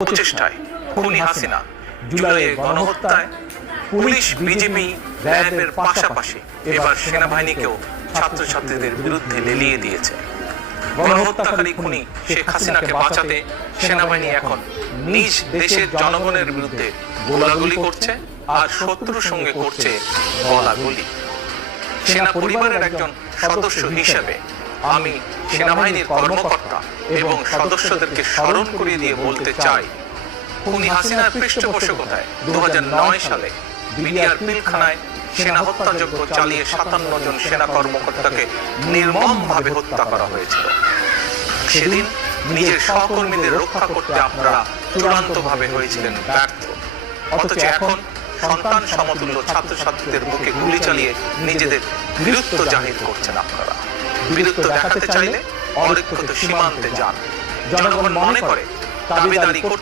প্রচেষ্টায় খুনি হাসিনা, জুলাইয়ের গণহত্যায় পুলিশ, বিজেপি, র্যাবের পাশাপাশি এবার সেনাবাহিনীকেও ছাত্রছাত্রীদের বিরুদ্ধে লেলিয়ে দিয়েছে। গণহত্যাকারী খুনি শেখ হাসিনাকে বাঁচাতে সেনাবাহিনী এখন নিজ দেশের জনগণের বিরুদ্ধে গোলাগুলি করছে, আর শত্রুর সঙ্গে করছে গলাগুলি। সেনা পরিবারের একজন সদস্য হিসেবে আমি সেনাবাহিনীর কর্মকর্তা এবং সদস্যদেরকে স্মরণ করিয়ে দিয়ে বলতে চাই, খুনি হাসিনার পৃষ্ঠপোষকতায় 2009 সালে বিডিআর পিলখানায় সেনা হত্যাযজ্ঞ চালিয়ে 57 জন সেনা কর্মকর্তাকে নির্মমভাবে হত্যা করা হয়েছিল। সেদিন নিজের সহকর্মীদের রক্ষা করতে আপনারা চূড়ান্তভাবে হয়েছিলেন ব্যর্থ, অথচ এখন সন্তান সমতুল্য ছাত্রছাত্রীদের বুকে গুলি চালিয়ে নিজেদের বীরত্ব জাহির করছেন আপনারা। বীরত্ব দেখাতে চাইলে অরক্ষিত সীমান্তে যান। জনগণ মনে করে দাবিদারি করতে